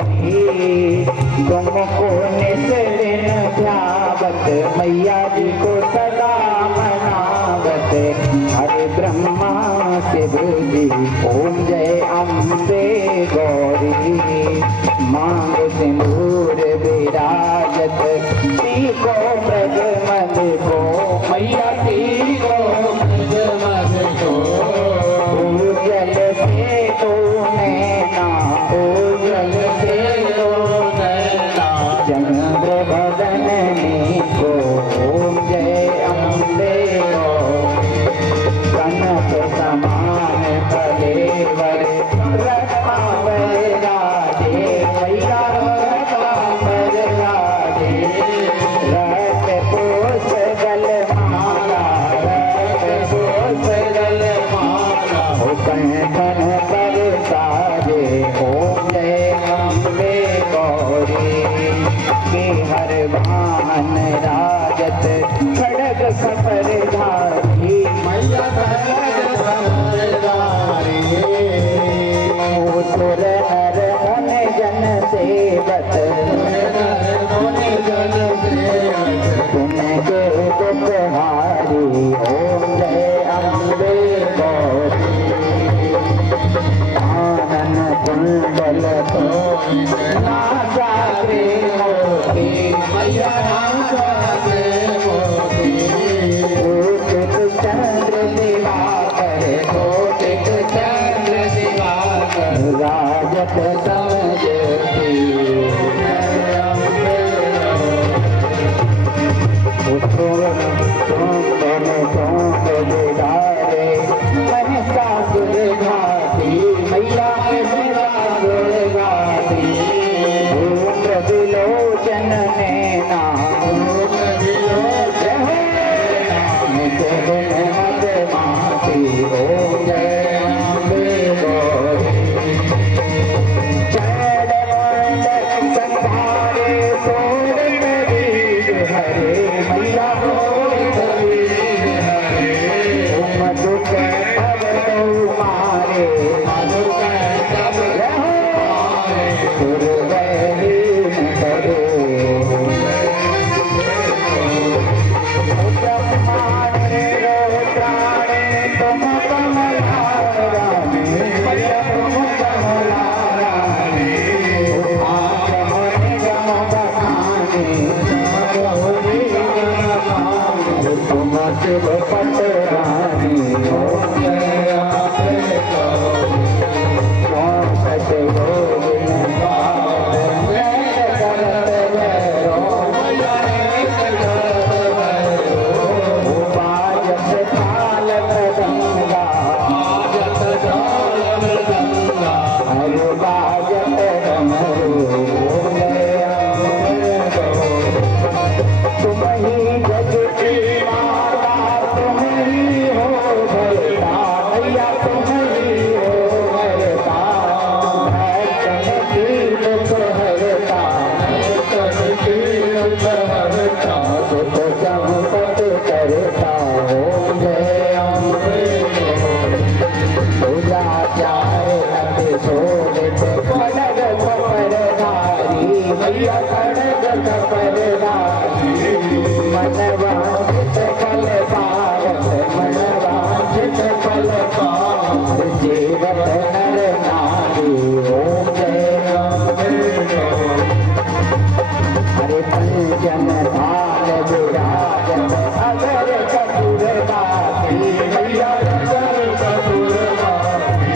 गौरी तुमको निस्दिन ध्यावत मैया जी को सदा मनावत हरे ब्रह्मा शिव जी ओम जय अम्बे गौरी मांग सिंदूर विराजत को मृग मद को मैया ती को मृग मद को जल से तो नैना ओ जल से तो नैना चंद्र बदन को ओम जय अम्बे कनक समान कलेवर रत्नावर राधे मैया रत्नावर राधे रत पुष्प गल माला रत पुष्प गल माला हो कंठन पर साजे ओम जय अम्बे गौरी के हर वाहन राजत खड़ग खपर धारी मैया खड़ग खपर धारी सुर नर मन जन सेवत जन सेवत तुमके दुखहारी ओम जय अम्बे गौरी आनन कुंडल तो नाचा रे मोती मैया नाचा रे मोती कोटिक चंद्र दिवाकर कोटिक चंद्र दिवाकर राजत समझती दिदारे मन सासुर घाती मैया सासुर घाती विलोचन नैना विलोचन मत माती ओम जय अम्बे गौरी चरण मंडल संधारे सोर कबीर हरे मैया मधुक तब तो मारे मधुक तब रहे सुरवैरीन करे ब्रह्मांड रोत्राणे तुम कमलारानी मैया तुम कमलारानी आगम निगम बखानी गौरी गम तुम शिव पटरानी ओम जय अम्बे गौरी कौन सच गोविंद करत भैरो बाजत ताल मृदंगा बाजत ताल मृदंगा हरे बाजत डमरू ओम जय अम्बे गौरी तुम ही जग की माता तुम ही हो भरता मैया तुम ही हो भरता भक्तन की दुख हरता भक्तन की दुख हरता सुख संपत करता ओम जय अम्बे पूजा चार लग शोभित खड़ग खपर धारी मैया खड़ग खपर धारी मन वांछित फल पावत मन वांछित फल पावत जीवत नर नारी ओम जय अम्बे गौरी हरे पंचन थाल विराजत अगर कपूर बाती मैया अगर कपूर बाती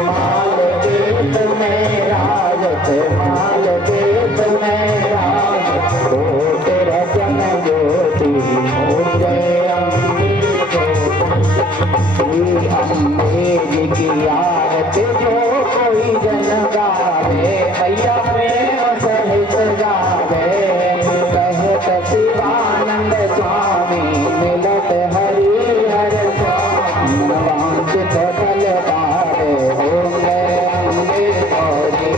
माल देत में राजत माल देत में राजत कोट रचन ज्योति ओम जय अम्बे गौरी अम्बे जी की आरती जो कोई जन गावे मैया प्रेम सहित गावे कहत शिवानंद स्वामी मिलत हरि हर स्वामी वांछित फल पावे ओम जय अम्बे गौरी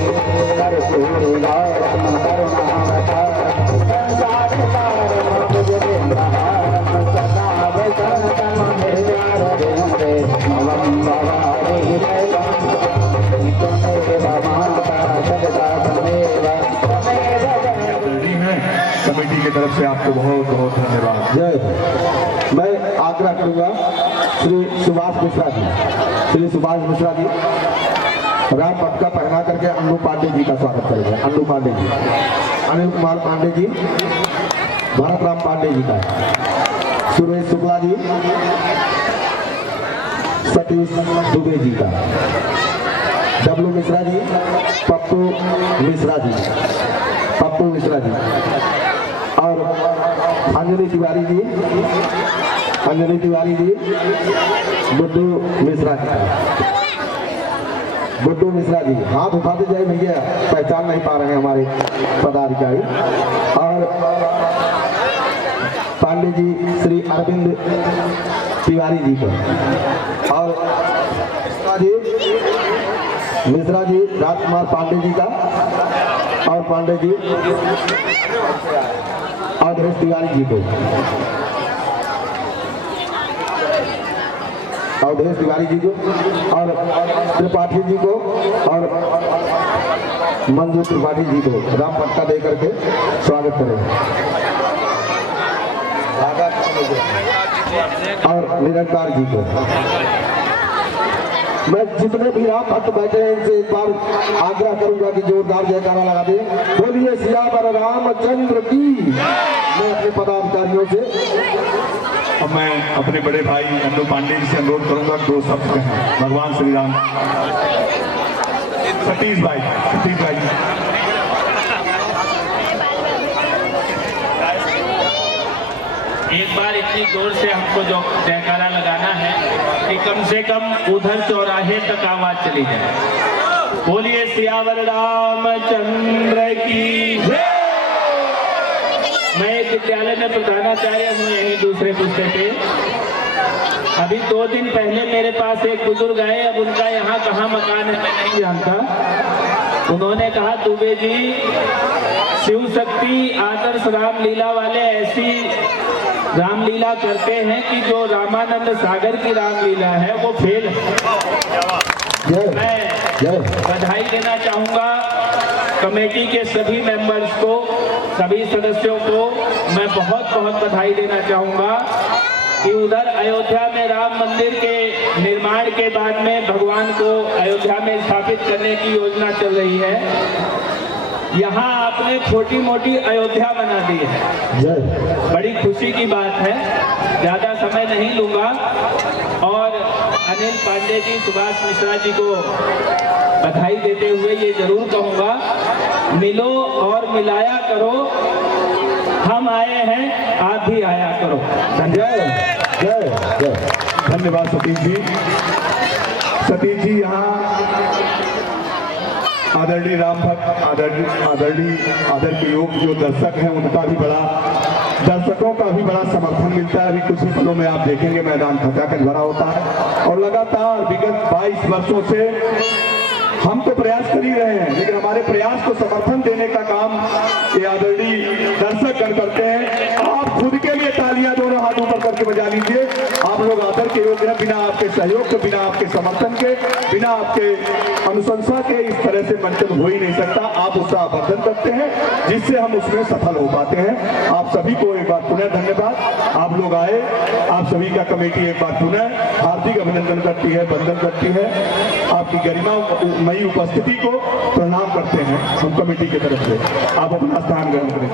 कर्पूर गौरम करुणावतारम संसार तारम भुज बिंदारम सदा वसंतम निर्वाण भवानी तुम माता तरफ से आपको बहुत बहुत धन्यवाद। जय। मैं आग्रह करूंगा श्री सुभाष मिश्रा जी, श्री सुभाष मिश्रा जी राम पटका पहना करके अन्नू पांडे जी का स्वागत करेंगे। अन्नू पांडे जी, अनिल कुमार पांडे जी, भरत राम पांडे जी का, सुरेश शुक्ला जी, सतीश दुबे जी का, डब्लू मिश्रा जी, पप्पू मिश्रा जी, पप्पू मिश्रा जी और अंजलि तिवारी जी, अंजलि तिवारी जी, बुड्डू मिश्रा जी का, बुड्डू मिश्रा जी। हाथ उठाते जाए भैया, पहचान नहीं पा रहे हैं हमारे पदाधिकारी। और पांडे जी श्री अरविंद तिवारी जी को, और मिश्रा जी राजकुमार पांडे जी का, और पांडे जी अवधेश तिवारी जी को, अवधेश तिवारी जी को, और त्रिपाठी जी को, और मंजू त्रिपाठी जी को राम पट्टा दे करके स्वागत करें। और निरंकार जी को। मैं जितने भी राम भक्त बैठे हैं इनसे एक बार आग्रह करूंगा कि जोरदार जयकारा लगा दें। बोलिए सियावर रामचंद्र की। मैं अपने पदाधिकारियों से, अब मैं अपने बड़े भाई अन्नू पांडे जी से अनुरोध करूंगा 2 शब्द कहें। भगवान श्री राम। सतीश भाई, सतीश भाई एक बार इतनी जोर से हमको जो जयकारा लगाना है कि कम से कम उधर चौराहे तक आवाज चली जाए। बोलिए सियावर रामचंद्र की जय। मैं एक विद्यालय में प्रधानाचार्य हूँ यही दूसरे पुस्ते पे। अभी 2 दिन पहले मेरे पास एक बुजुर्ग आए, अब उनका यहाँ कहाँ मकान है मैं नहीं जानता। उन्होंने कहा दुबे जी शिव शक्ति आदर्श रामलीला वाले ऐसी रामलीला करते हैं कि जो रामानंद सागर की रामलीला है वो फेल है। मैं बधाई देना चाहूंगा कमेटी के सभी मेंबर्स को, सभी सदस्यों को मैं बहुत बहुत बधाई देना चाहूंगा कि उधर अयोध्या में राम मंदिर के निर्माण के बाद में भगवान को अयोध्या में स्थापित करने की योजना चल रही है। यहाँ आपने छोटी मोटी अयोध्या बना दी है, बड़ी खुशी की बात है। ज्यादा समय नहीं लूंगा और अनिल पांडे जी, सुभाष मिश्रा जी को बधाई देते हुए ये जरूर कहूंगा, मिलो और मिलाया करो। हम आए हैं, आप भी आया करो। धन्यवाद सतीश जी। सतीश जी यहाँ आदरणीय राम भक्त, आदर के योग जो दर्शक हैं उनका भी बड़ा, दर्शकों का भी बड़ा समर्थन मिलता है। अभी कुछ ही पलों में आप देखेंगे मैदान खचाखच भरा होता है। और लगातार विगत 22 वर्षों से हम तो प्रयास कर ही रहे हैं, लेकिन हमारे प्रयास को समर्थन देने का काम ये आदरणीय दर्शकगण करते हैं। आप खुद के लिए तालियां दोनों हाथ ऊपर करके बजा लीजिए। आप लोग आदर के योग्य हैं। बिना आपके सहयोग के, बिना आपके समर्थन के, बिना आपके अनुशंसा के इस तरह से मंचन हो ही नहीं सकता। आप उसका आवर्धन करते हैं जिससे हम उसमें सफल हो पाते हैं। आप सभी को एक बार पुनः धन्यवाद। आप लोग आए, आप सभी का कमेटी एक बार पुनः हार्दिक अभिनंदन करती है, वंदन करती है। आपकी गरिमामयी उपस्थिति को प्रणाम करते हैं हम कमेटी की तरफ से। आप अपना स्थान ग्रहण करें।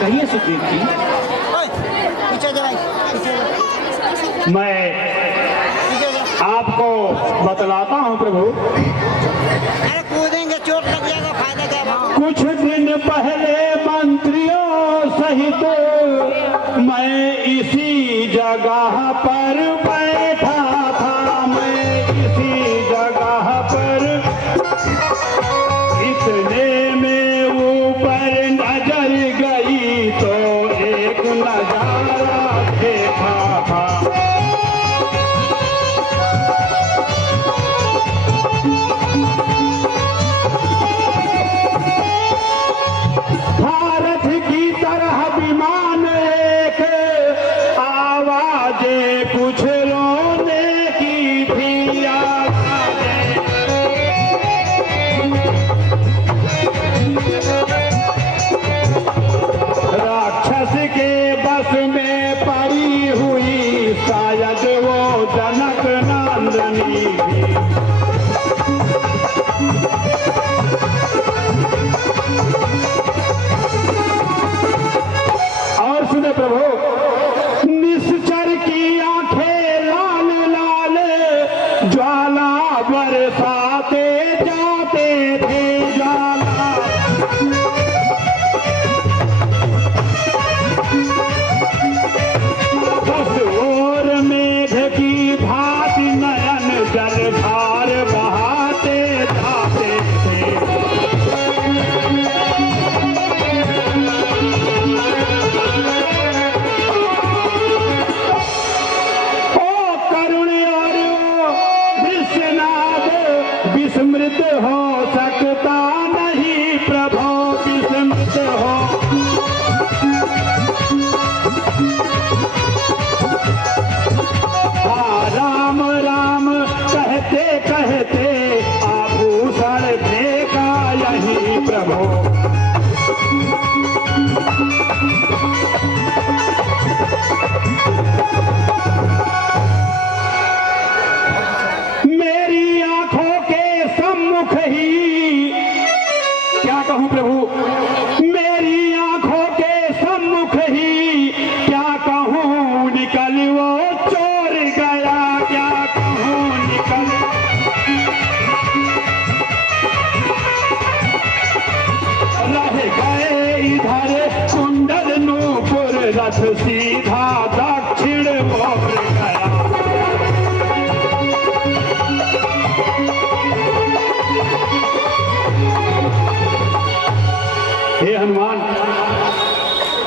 कहिए सुखदेव जी। मैं आपको बतलाता हूँ प्रभु। अरे कूदेंगे, चोट लग जाएगा, फायदा क्या। कुछ दिन पहले मंत्रियों सहित मैं इसी जगह पर बैठा था। मैं इसी जगह पर, इतने में ऊपर नजर गई तो एक नजारा देखा था। थे ज्वाला। उस ओर मेघ की भांति नयन जलधार बहाते जाते थे। ओ करुण और विश्वनाथ विस्मृत हो सकता नहीं प्रभु, विस्मृत हो। राम राम कहते कहते आभूषण फेंका यही प्रभु। मेरी आंखों के सम्मुख ही, क्या कहूं प्रभु, मेरी आंखों के सम्मुख ही क्या कहूं निकल वो चोर गया, क्या कहूं निकल। रह गए इधर कुंडल नूपुर रथ सीधा दक्षिण मोड़ गया। हे हनुमान,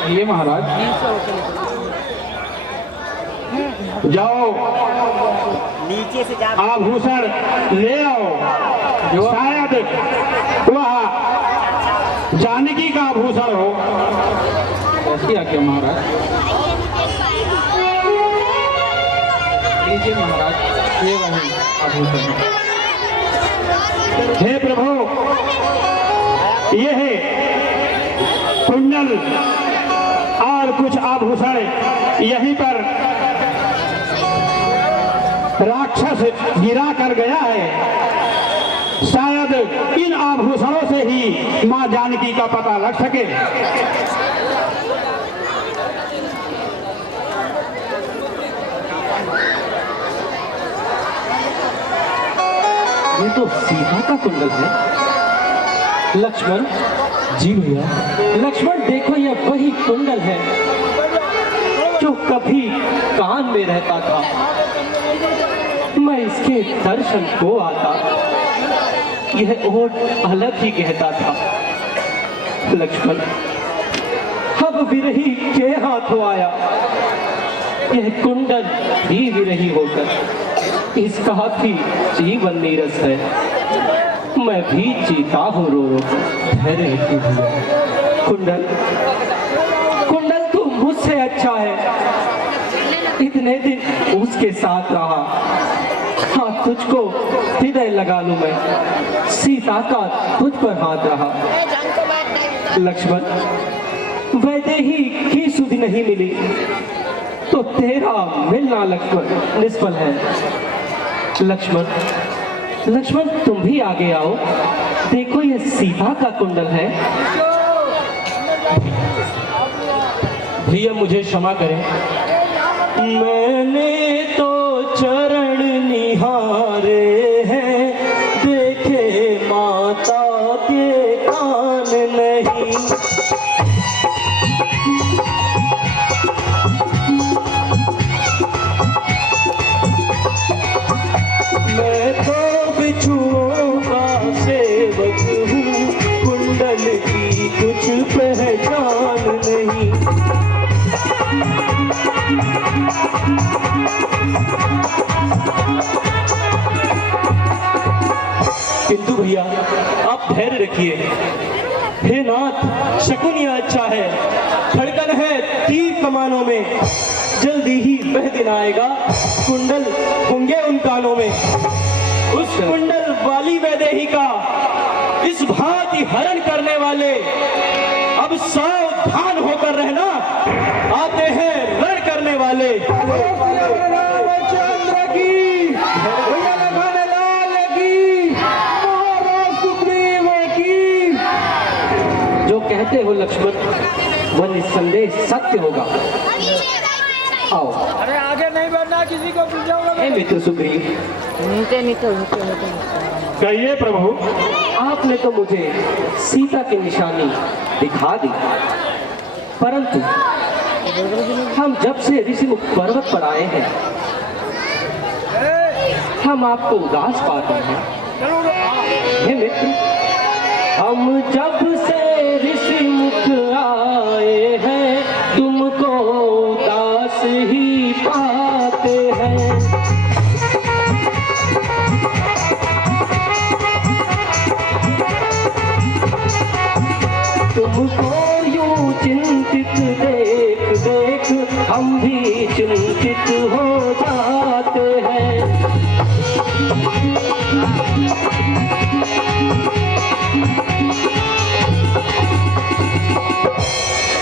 ये महाराज जाओ नीचे से जा। आभूषण ले आओ। शायद वह जानकी का आभूषण हो। ऐसी आज्ञा महाराज। लीजिए महाराज, ये वही आभूषण है। हे प्रभु, ये है कुंडल और कुछ आभूषण यहीं पर राक्षस गिरा कर गया है। शायद इन आभूषणों से ही मां जानकी का पता लग सके। ये तो सीता का कुंडल है। लक्ष्मण जी भैया। लक्ष्मण देखो, यह वही कुंडल है जो कभी कान में रहता था। मैं इसके दर्शन को आता, यह ओट अलग ही कहता था। लक्ष्मण, अब विरही के हाथों आया यह कुंडल भी विरही होकर इसका भी जीवन नीरस है। मैं भी जीता हूँ रो रो कर। धैर्य रखिए भैया। कुंडल, कुंडल तू मुझसे अच्छा है। इतने दिन उसके साथ रहा, हाँ तुझको हृदय लगा लूं मैं। सीता का तुझ पर हाथ रहा। लक्ष्मण, वैदेही की सुधि नहीं मिली तो तेरा मिलना लक्ष्मण निष्फल है। लक्ष्मण, लक्ष्मण तुम भी आगे आओ। देखो ये सीता का कुंडल है। भैया मुझे क्षमा करें। मैंने तो चरण निहारे हैं, देखे माता के कान नहीं। मैं तो बिच्छुओं का सेवक हूँ, कुंडल की कुछ पहचान नहीं। किंतु भैया आप धैर्य रखिए। हे नाथ, शकुन यह अच्छा है, धड़कन है तीर कमानों में। जल्दी ही वह दिन आएगा, कुंडल होंगे उन कानों में। उस कुंडल वाली वैदेही का इस भांति हरण करने वाले अब सावधान होकर रहना। आते हैं रण करने वाले। रामचंद्र की, भैया लगाने लाल की, महाराज सुग्रीव की। जो कहते हो लक्ष्मण, वह निस्संदेह सत्य होगा। आओ। अरे आगे नहीं बढ़ना, किसी को पूछो। हे मित्र सुग्रीव, नीचे नीचे नीचे नीचे कहिए प्रभु। आपने तो मुझे सीता की निशानी दिखा दी, परंतु हम जब से ऋषिमुख पर्वत पर आए हैं हम आपको उदास पाते हैं। हे मित्र, हम जब से ऋषिमुख आए हैं तुमको उदास ही पाते हैं। तुमको यूं चिंतित देख देख हम भी चिंतित हो जाते हैं।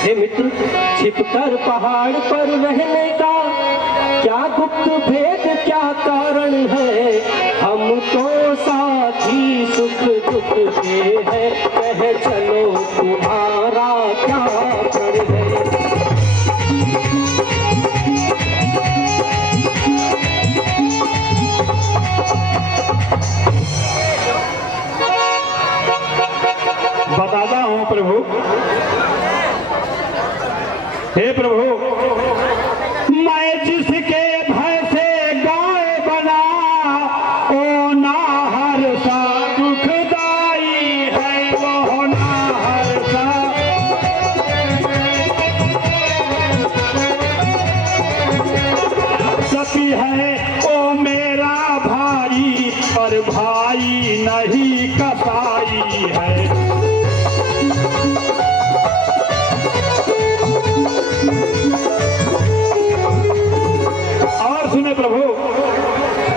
हे मित्र, छिपकर पहाड़ पर रहने का क्या गुप्त भेद, क्या कारण है? हम तो साथी सुख दुख के हैं, कह चलो तुम्हारा क्या प्रण है? बताता हूँ प्रभु। हे प्रभु, मैं जिसके भय से गाय बना ओ ना हर सा दुखदाई है, वो ना हर सा। सती है ओ मेरा भाई, पर भाई नहीं कसाई है। और सुने प्रभु,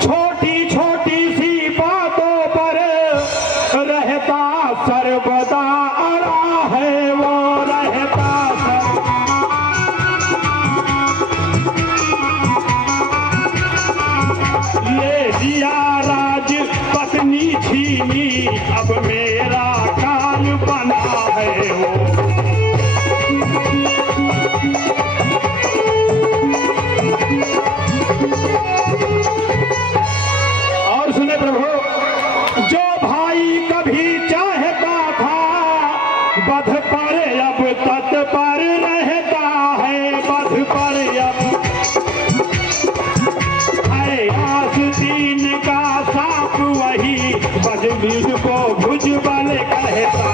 छोटी छोटी सी बातों पर रहता सर्वदा अड़ा है, वो रहता ले दिया राज पत्नी छीनी, अब मेरा काल बना है वो। और सुने प्रभु, जो भाई कभी चाहता था बध पर अब तत्पर रहता है, बध पर अब है आस्तीन का सांप वही, बजबीज को भुजबल कहता।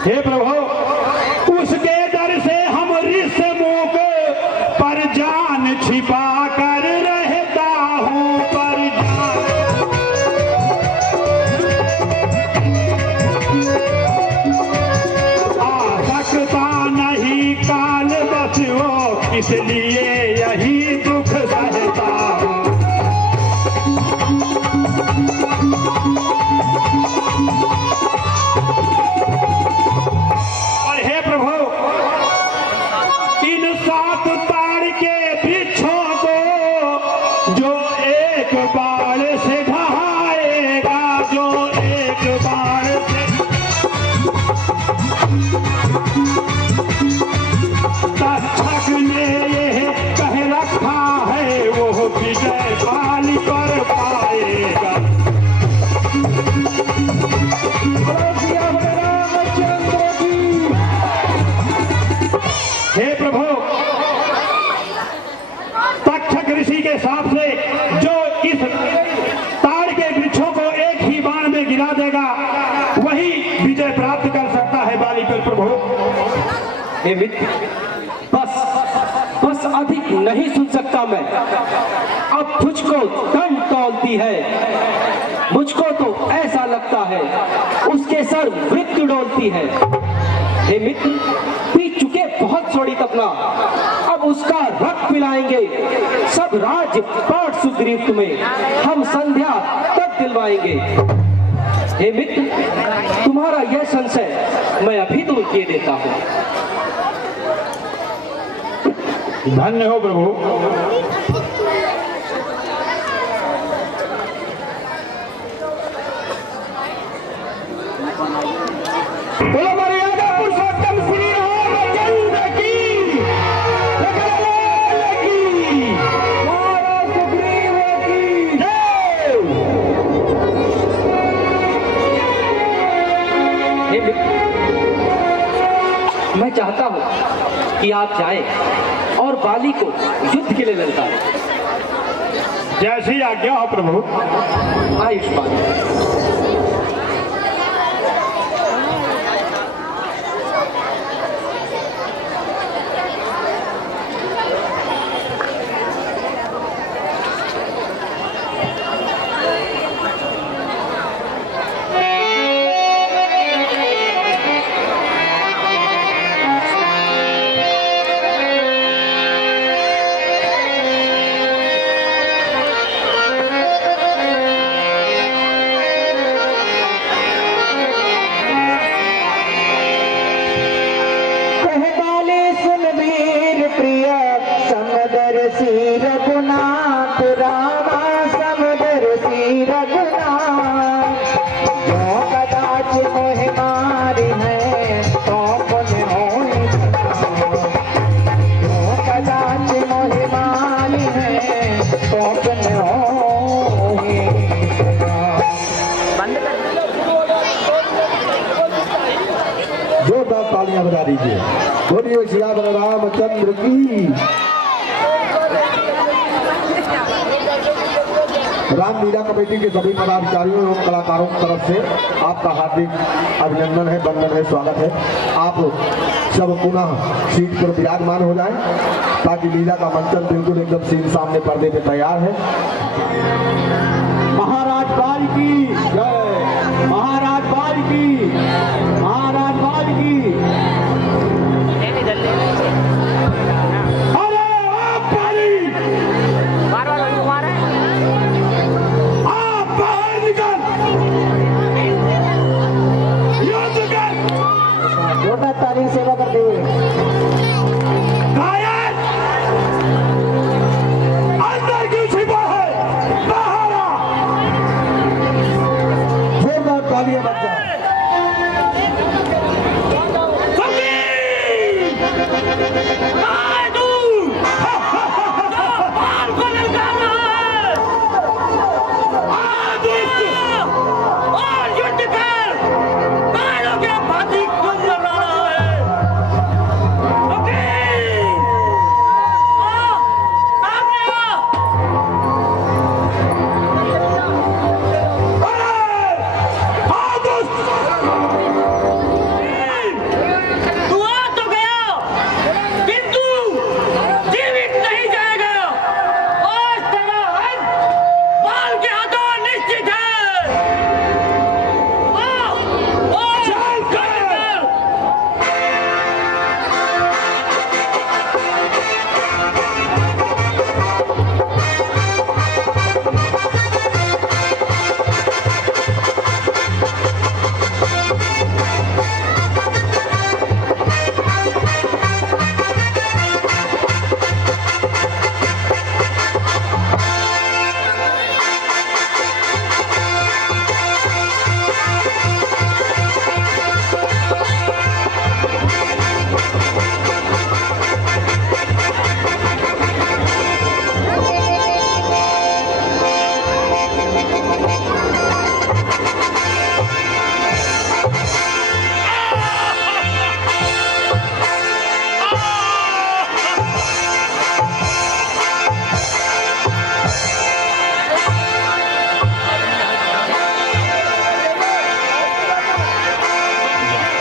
हे प्रभु, उसके डर से हम ऋषमुख पर जान छिपा कर रहता हूँ, पर जान। आ सकता नहीं काल बस वो, इसलिए यही दुख सहता हूँ। और हे प्रभु, इन 7 ताड़ के वृक्षों को जो एक बाण से ढहाएगा, जो एक बाण से तक्षक ने ये कह रखा है, वो विजय बाली पर पाएगा। हे प्रभु, तक्षक ऋषि के हिसाब से जो इस ताड़ के वृक्षों को एक ही बाण में गिरा देगा वही विजय प्राप्त कर सकता है बाली पर। प्रभु हे मित्र, बस अधिक नहीं सुन सकता मैं। अब तुझको दंड तौलती है, मुझको तो ऐसा लगता है उसके सर वृत्त डोलती है। हे मित्र, पी चुके बहुत छोड़ी तपना, अब उसका रक्त पिलाएंगे, सब राज पाठ सुग्रीव तुम्हें हम संध्या तक दिलवाएंगे। हे मित्र, तुम्हारा यह संशय मैं अभी दूर किए देता हूँ। धन्य हो प्रभु। बोलो मर्यादा पुरुषोत्तम श्री रामचंद्र कि आप जाएं और बाली को युद्ध के लिए ललकारें। जैसी आज्ञा हो प्रभु। आयुष्मान। रघुनाथ रामा समदर्शी रघुनाथ, जो कदाच मोह मारी है तो पुन होई, जो कदाच मोह मारी है तो पुन होई। जोरदार तालियां बजा दीजिए। बोलिए श्री रामचंद्र की। रामलीला कमेटी के सभी पदाधिकारियों एवं कलाकारों की तरफ से आपका हार्दिक अभिनंदन है, वंदन है, स्वागत है। आप सब पुनः सीट पर विराजमान हो जाएं ताकि लीला का मंचन बिल्कुल एकदम सीन सामने पर्दे पे तैयार है। महाराज बाल की जय, महाराज बाल की, महाराज बाल की। तारीख सेवा करते हुए अंदर क्यों छिपा है, बाहर आ। जोरदार तालियां बज जाए।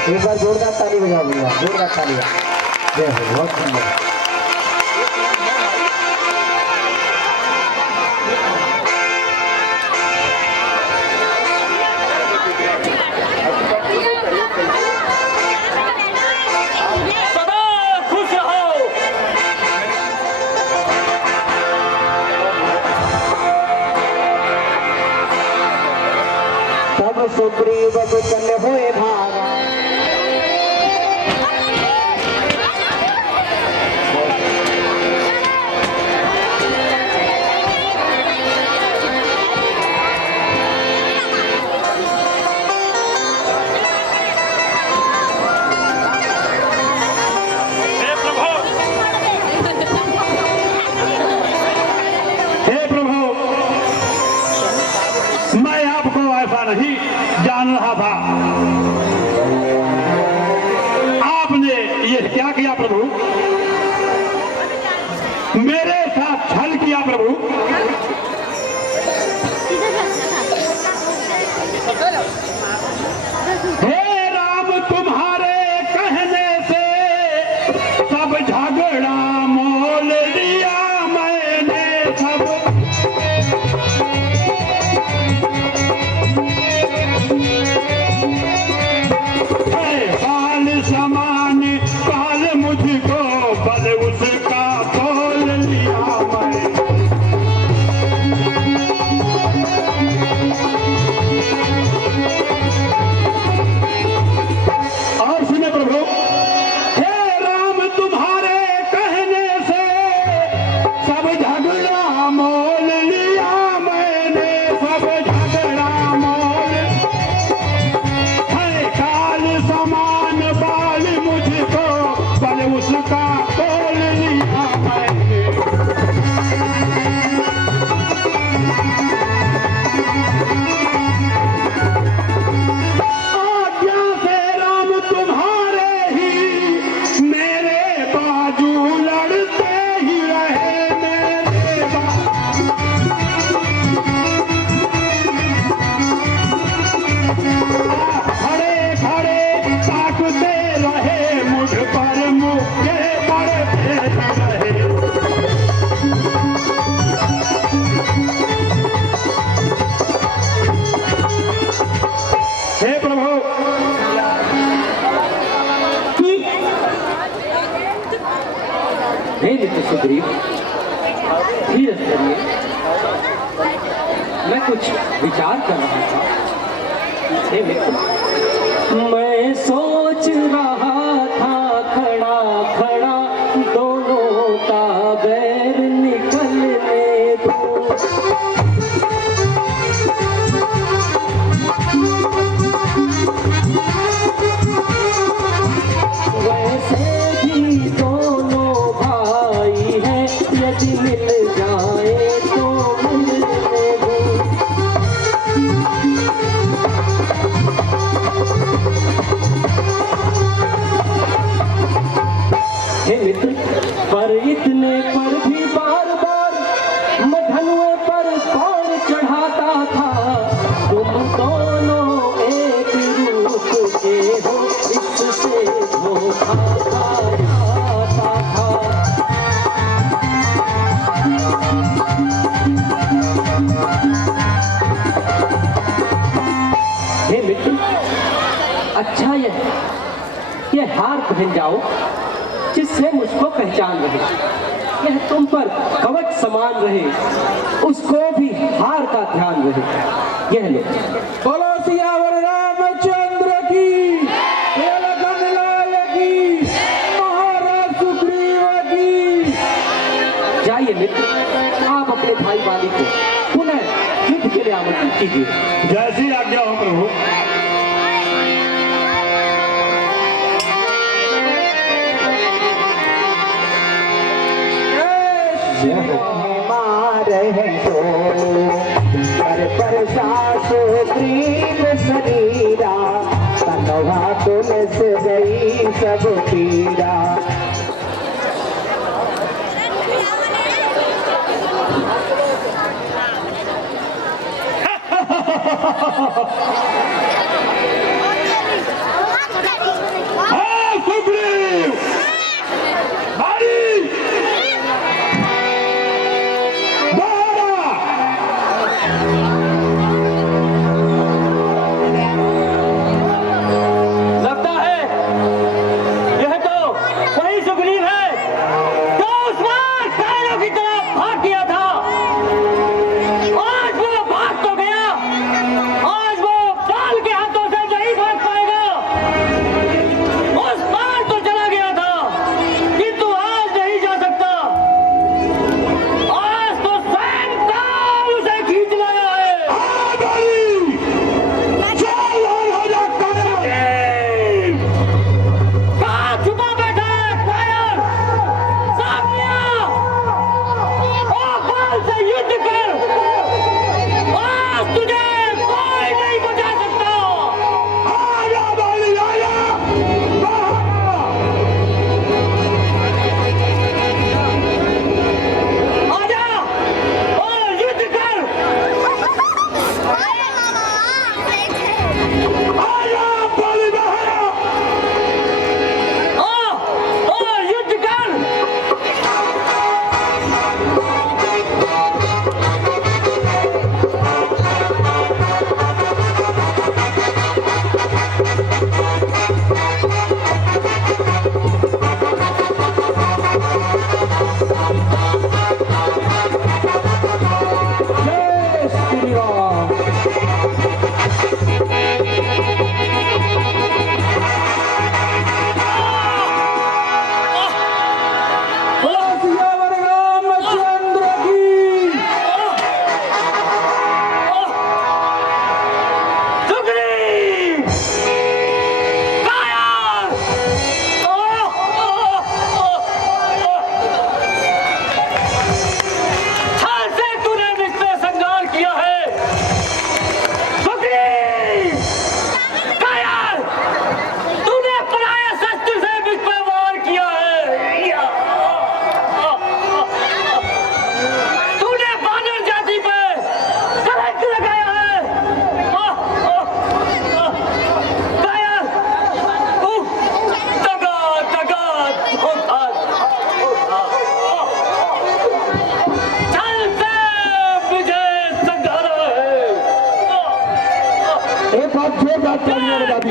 एक बार जोरदार ताली बजा दूंगा, जोरदार तालियां। जय हो, बहुत सुंदर। तब सुग्रीव चल हुए भागा, नहीं जान रहा था। आपने ये क्या किया प्रभु? मेरे साथ छल किया प्रभु। हे राम तुम्हारे कहने से सब झगड़ा मोल लिया मैंने सब। काल समान काल मुझको बल उसका तोल लिया मैंने। और सुने प्रभु, हे राम तुम्हारे कहने से सब झगड़ा मोल लिया मैंने सब झगड़ा मोल। है काल समान बाल मुझको बल उसका तोल लिया मैंने। आज्ञा से राम तुम्हारे ही मेरे बाजू लड़ते ही रहे मेरे खड़े खड़े ताकते रहे मुझ पर मुक्के पड़ते रहे। हे प्रभु, हे मित्र सुग्रीव, धीरज करिए। मैं कुछ विचार कर रहा था। हे मित्र, मैं सोच रहा था खड़ा खड़ा दोनों का बैर निकलने दो। वैसे भी दोनों भाई हैं, यदि मिल जाए तो मिलने दो। हे मित्र, पर इतने पर भी बार बार मैं धनुए पर कौन चढ़ाता था। तुम दोनों एक रूप के हो, इससे धोखा खाता था। हे मित्र, अच्छा ये हार पहन जाओ जिससे मुझको पहचान रहे। यह तुम पर कवच समान रहे, उसको भी हार का ध्यान रहे। यह लो। बोलो सियावर रामचंद्र की, लखन लाल की, महाराज सुग्रीव की। जाइए मित्र, आप अपने भाई वाली को पुनः युद्ध के लिए आमंत्रित कीजिए। जैसी आज्ञा हो प्रभु। रहे तो पर सासो प्रेम शरीरा तनवा तो नस गई सब पीड़ा। सुग्रीव भाई लगता है यह तो वही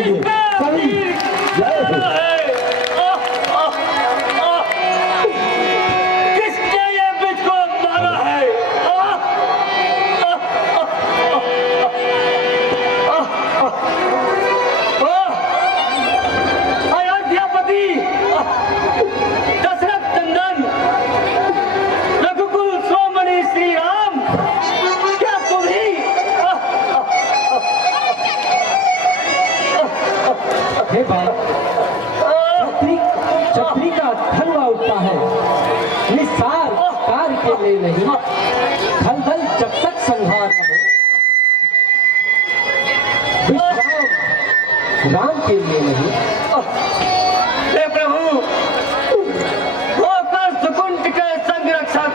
लिए सभी जय हो। किसने ये मुझको मारा है? अयोध्यापति दशरथ नंदन रघुकुल सोमनी श्री राम, क्या तुम ही? हे बालक, छत्री का धनवा उठता है, निस्सार कार्य के लिए नहीं, खलदल जब तक संहार न हो, विश्राम राम के लिए नहीं। हे प्रभु, होकर सुकुंठ के संरक्षक,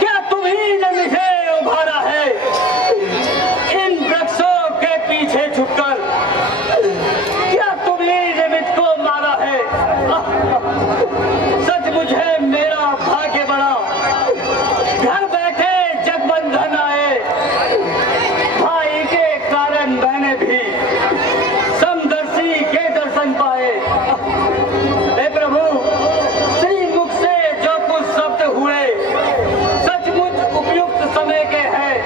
क्या तुम ही ने मुझे उभारा है इन वृक्षों के पीछे छुपकर? क्या तुम ही ने मुझको मारा है? सच मुझे मेरा भाग्य बड़ा, घर बैठे जगबंधन आए, भाई के कारण मैंने भी समदर्शी के दर्शन पाए। हे प्रभु, श्री मुख से जो कुछ शब्द हुए सचमुच उपयुक्त समय के हैं।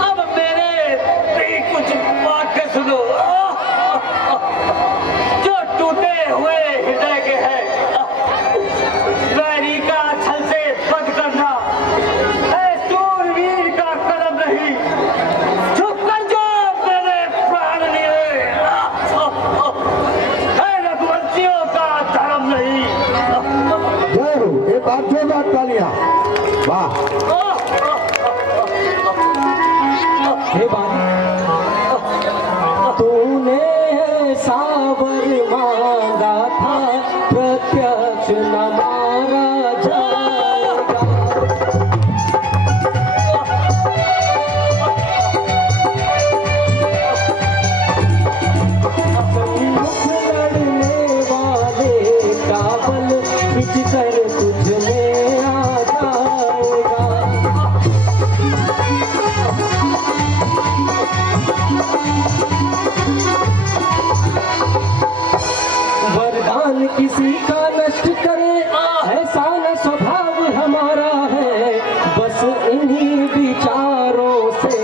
अब मेरे भी कुछ वाक्य सुनो जो टूटे हुए हृदय के हैं। वैरी का छल से वध करना है शूरवीर का कदम नहीं, झुककर जो मेरे प्राण लिए है रघुवंशियों का धर्म नहीं। जय हो। एक बार जोरदार तालियां। वाह। हे बालक, तूने सावर मांगा था, प्रत्यक्ष न मारा जाएगा। सम्मुख लड़ने वाले का बल खिंचकर तुझ में आ जाएगा। वरदान किसी का नष्ट करे ऐसा न स्वभाव हमारा है, बस इन्हीं विचारों से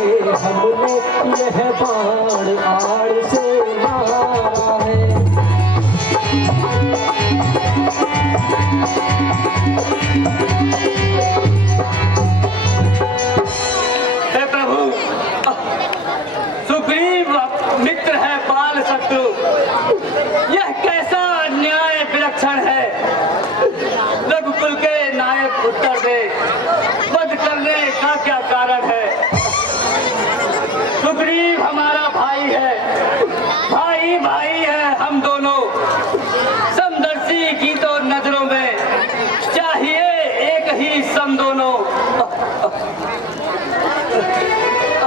हमने यह बाण आड़ से मारा है। हे प्रभु, सुग्रीव मित्र है बाल शत्रु, यह कैसा न्याय विलक्षण है। रघुकुल के नायक उत्तर दे, वध करने का क्या कारण है? सुग्रीव हमारा भाई है, भाई भाई है हम दोनों। समदर्शी की तो नजरों में चाहिए एक ही सम दोनों।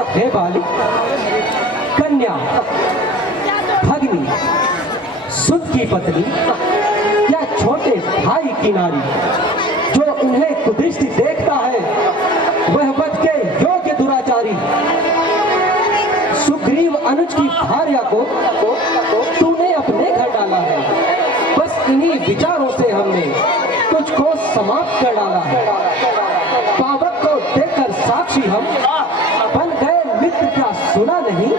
हे बाली, कन्या, भगनी, सुत की पत्नी या छोटे भाई की नारी, जो उन्हें कुदृष्टि देखता है वह वध के योग्य दुराचारी। सुग्रीव अनुज की भार्या को तूने अपने घर डाला है, बस इन्हीं विचारों से हमने तुझको समाप्त कर डाला है। पावक को देखकर साक्षी हम बन गए मित्र, क्या सुना नहीं?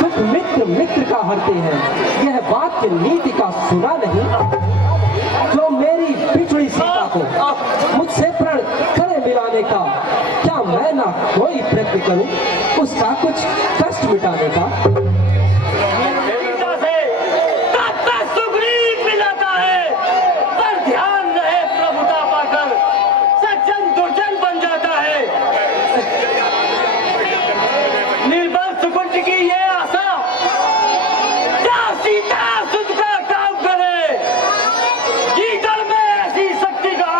दुख मित्र मित्र का हरते हैं, यह वाक्य नीति का सुना नहीं? जो मेरी बिछड़ी सीता को मुझसे प्रण करे मिलाने का, क्या मैं ना कोई प्रयत्न करूं उसका कुछ कष्ट मिटाने का? सुग्रीव मिलाता है, पर ध्यान रहे प्रभुता पाकर सज्जन दुर्जन बन जाता है। निर्बल सुकुंठ की ये आशा, क्या सीता सुध का काम करे? गीदड़ में ऐसी शक्ति का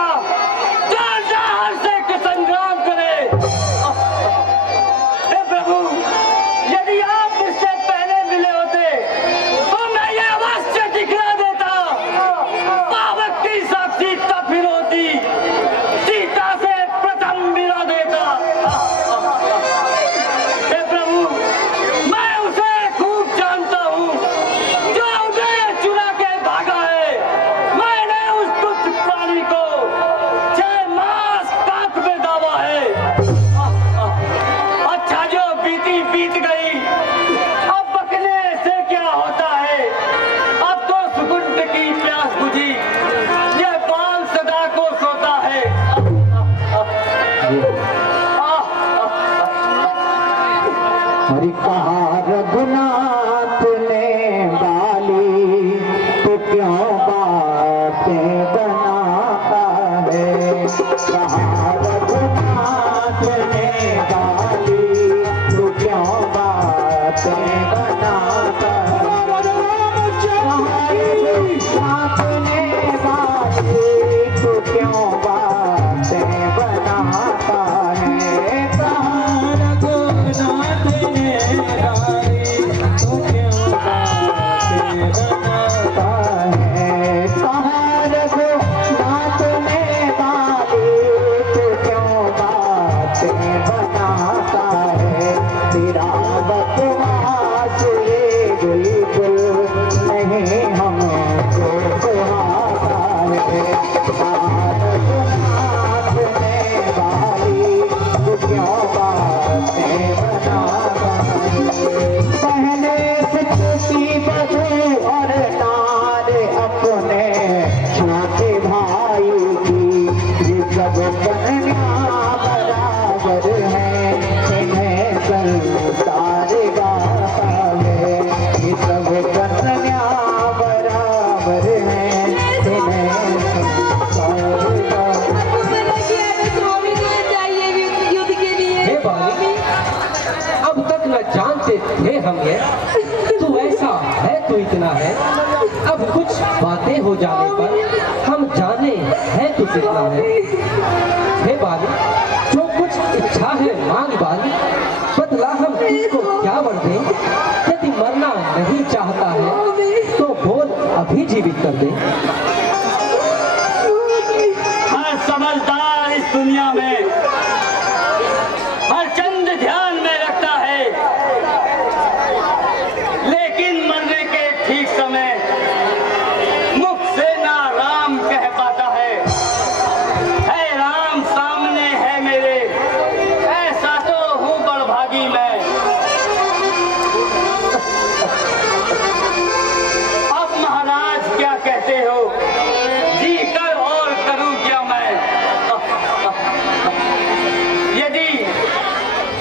जो जहर से संग्राम करे। हे प्रभु, यदि आप इससे कहाँ रघुनाथ ने डाली, तू क्यों बातें बनाता है। कहाँ रघुनाथ ने डाली, तू क्यों बातें बनाता है। कहाँ रघुनाथ ने डाली, तू क्यों बातें बनाता है। कहाँ रघुनाथ ने डाली, तू क्यों बातें बनाता है। तेरा बकवास ये बिल्कुल नहीं हमको सुहाता है। कहाँ रघुनाथ ने डाली, तू क्यों बातें बनाता है। पहले से किसी बधू और नारे अपने छोटे भाई की, ये सब कन्या बराबर है, इन्हें संसार गाता है। ये सब कन्या बराबर है, इन्हें संसार गाता हे बाली, अब तक न जानते थे हम ये, तू ऐसा है तो इतना है। अब कुछ बातें हो जाने पर हम जाने है तो कितना है। हे बाली, जो कुछ इच्छा है मांग बाली, बदला हम तुझको क्या वर दें। यदि मरना नहीं चाहता है तो बोल अभी जीवित कर दे। हर समझदार इस दुनिया में हर चंद ध्यान में रखता है, लेकिन मरने के ठीक समय मुख से ना राम कह पाता है। राम सामने है मेरे, ऐसा तो हूँ बड़भागी मैं। अब महाराज क्या कहते हो, जी कर और करूं क्या मैं। यदि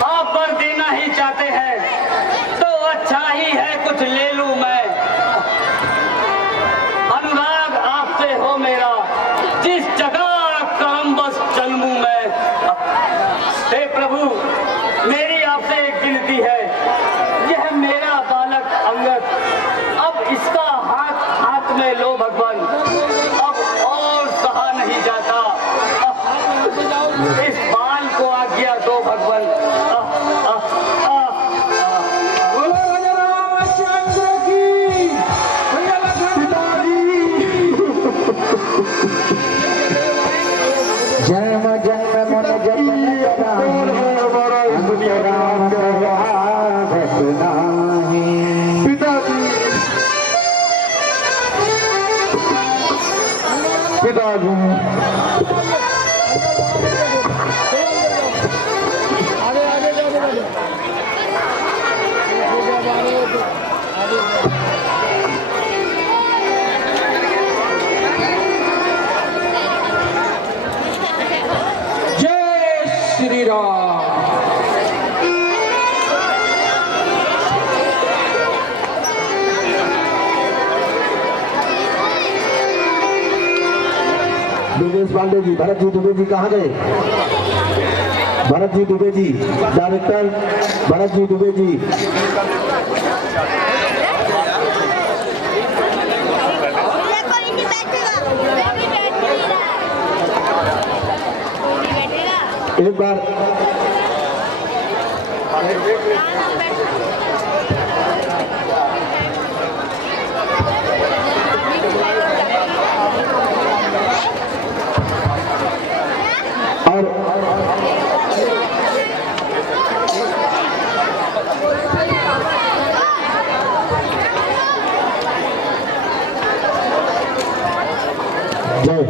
आप वर देना ही चाहते हैं तो अच्छा ही है, कुछ ले लूं मैं। अनुराग आपसे हो मेरा, जिस जगह करम बस जन्मूं मैं। हे प्रभु, मेरी आपसे एक विनती है, यह मेरा बालक अंगद, अब इसका हाथ हाथ में लो भगवान। अब और सहा नहीं जाता, इस बाल को आज्ञा दो भगवान। जन्म जन्म मन जपन राम भक्त नाही। पिताजी, पिताजी, जय श्री राम। दिनेश पांडे जी, भरत जी दुबे जी कहाँ गए। भरत जी दुबे जी, डायरेक्टर भरत जी दुबे जी। कोई नहीं बैठेगा, कोई बैठ नहीं रहा, कोई नहीं बैठेगा। एक बार और जय।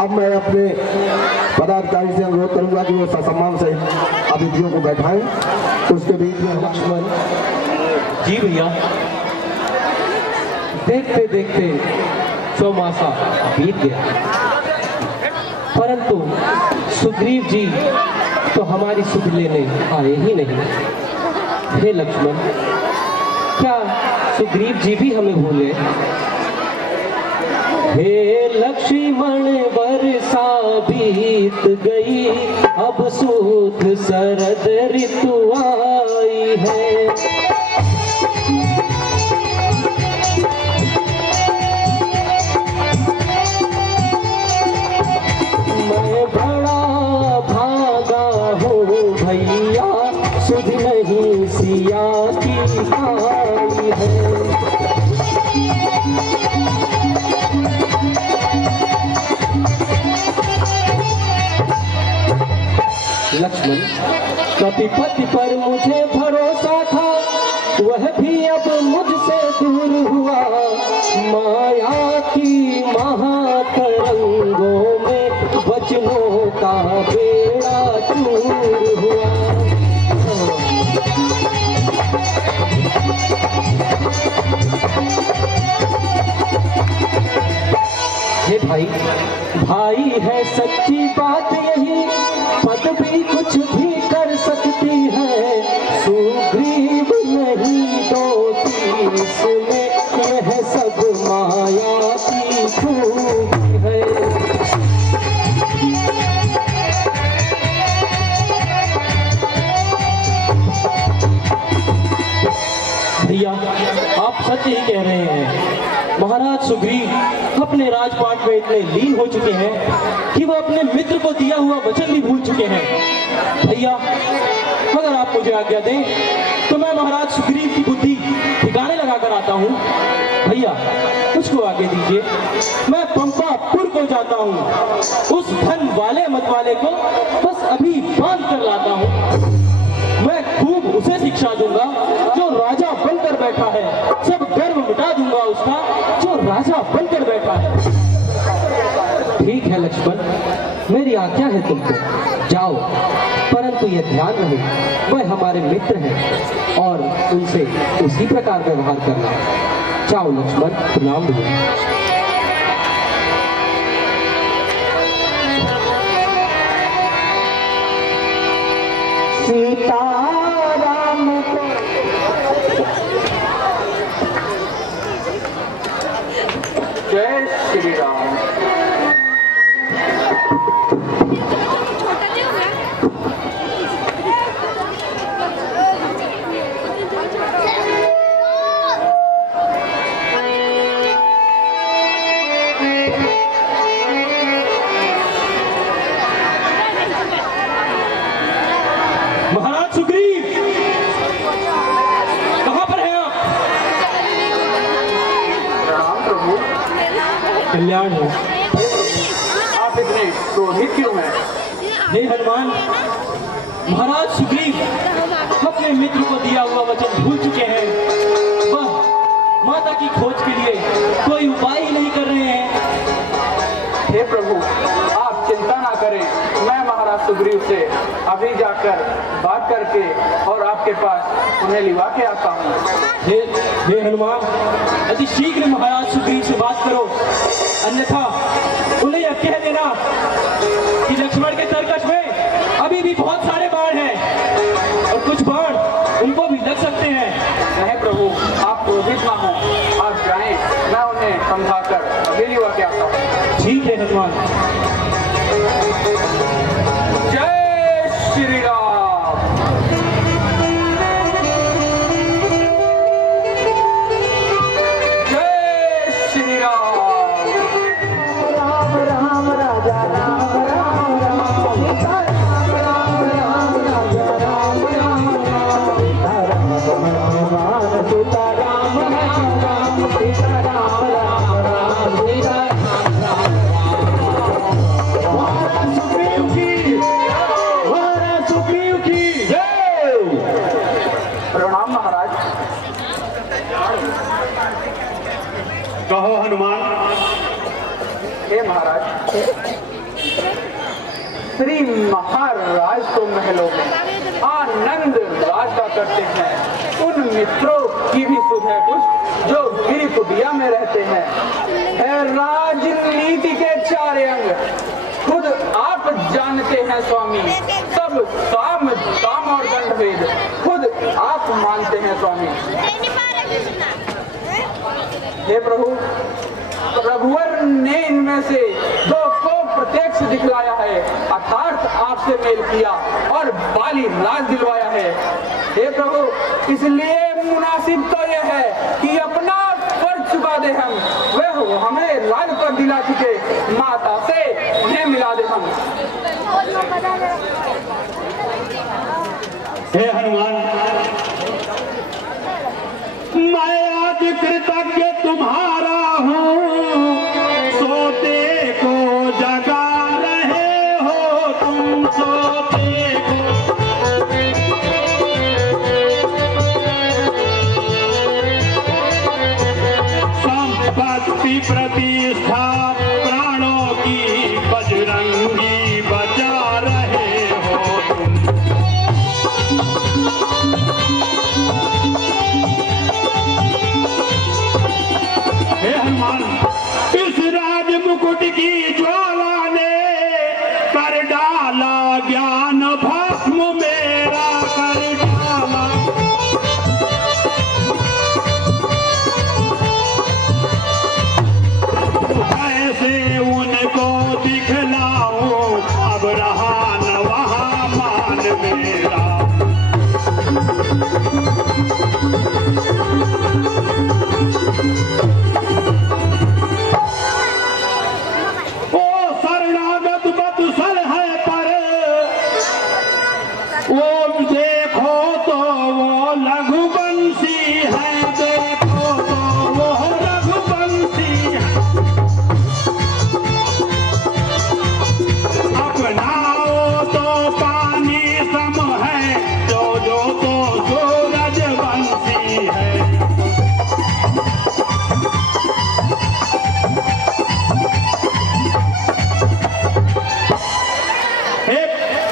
अब मैं अपने पदाधिकारी से अनुरोध करूंगा कि वो ससम्मान से अतिथियों को बैठाएं। उसके बीच में लक्ष्मण जी भैया, देखते देखते चौमासा बीत गया, परंतु सुग्रीव जी तो हमारी सुध लेने आए ही नहीं। हे लक्ष्मण, क्या सुग्रीव जी भी हमें भूले? हे लक्ष्मण वर्षा बीत गई, अब सूत शरद ऋतु आई है। मैं बड़ा भागा हूँ भैया, सुध नहीं सिया की आई है। लक्ष्मण, कपिपति पर मुझे भरोसा था, वह भी अब मुझसे दूर हुआ। माया की महातरंगों में वचनों का बेड़ा चूर हुआ। हे भाई, भाई है सच्ची बात यही, पद भी कुछ भी कर सकती है। सुग्रीव नहीं दोषी इसमें, यह सब माया की खूबी है। भैया, आप सच ही कह रहे हैं। महाराज सुग्रीव अपने राजपाट में इतने लीन हो चुके हैं कि वो अपने मित्र को दिया हुआ वचन भी भूल चुके हैं। भैया, अगर आप मुझे आज्ञा दें तो मैं महाराज सुग्रीव की बुद्धि ठिकाने लगाकर आता हूँ। भैया, मुझको आगे दीजिए, मैं पंपापुर को जाता हूँ। उस धन वाले मत वाले को बस अभी बांध कर लाता हूँ। मैं खूब उसे शिक्षा दूंगा जो राजा बनकर बैठा है, सब गर्व मिटा दूंगा उसका जो राजा बनकर बैठा है। ठीक है लक्ष्मण, मेरी आज्ञा है तुमको, जाओ, परंतु ये ध्यान रहे वह हमारे मित्र हैं और उनसे उसी प्रकार व्यवहार करना। जाओ लक्ष्मण, प्रणाम भैया। सीताराम को जय श्री राम। महाराज सुग्रीव, कहाँ पर हैं आप? राम प्रभु, कल्याण हो। आप इतने क्रोधित क्यों हैं? हे हनुमान, महाराज सुग्रीव अपने मित्र को दिया हुआ वचन भूल चुके हैं। वह माता की खोज के लिए कोई उपाय ही नहीं कर रहे हैं। हे प्रभु, आप चिंता ना करें, मैं महाराज सुग्रीव से अभी जाकर बात करके और आपके पास उन्हें लिवा के आता हूँ। हे हनुमान, अति शीघ्र महाराज सुग्रीव से बात करो, अन्यथा उन्हें यह कह देना कि लक्ष्मण के तरकश में अभी भी बहुत सारे बाण हैं और कुछ बाण उनको भी लग सकते हैं। नहीं प्रभु, आप क्रोधित ना हो, आप जाएं, मैं उन्हें समझाकर अभी लिवा के आता हूँ। ठीक है हनुमान। जय श्री राम। जय श्री राम। राम राम राजा राम राम राम, सीता राम राम राम राजा राम राम राम, सीता राम हनुमान सीता राम राम राम, सीता राम राम राम, सीता राम राम राम। महाराज सुग्रीव की, महाराज सुग्रीव की जय। प्रणाम महाराज। कहो हनुमान। हे महाराज, श्री महाराज तो महलों में आनंद राजा करते हैं। उन मित्रों की भी सुध है कुछ जो गिरी कुटिया में रहते हैं। है राजनीति के चार अंग खुद आप जानते हैं स्वामी, सब साम दाम और दंड भेद खुद आप मानते हैं स्वामी। हे प्रभु, रघुवर ने इनमें से दो को प्रत्यक्ष दिखलाया है, अर्थात आपसे मेल किया और बाली राज दिलवाया है। हे प्रभु, इसलिए मुनासिब तो यह है कि अपना फर्ज चुका दे हम, वह हमें राज पर दिला चुके माता से उन्हें मिला दे हम। हे हनुमान, मैं आज कृतज्ञ तुम्हारा हूँ, सोते को जगा रहे हो तुम, सोते को। संपत्ति प्रतिष्ठा प्राणों की बजरंगी बचा रहे हो तुम। हे हनुमान, इस राज मुकुट की ज्वाला ने कर डाला ज्ञान भस्म मेरा, कर डाला। कैसे उनको दिखलाऊं, अब रहा न वहाँ मान मेरा। ओ शरणागत बत्सल है पर, वो देखो तो वो लघुवंशी है, देखो तो वो रघुवंशी है। अपनाओ तो पानी सम है, जो जो तो सूरजवंशी है।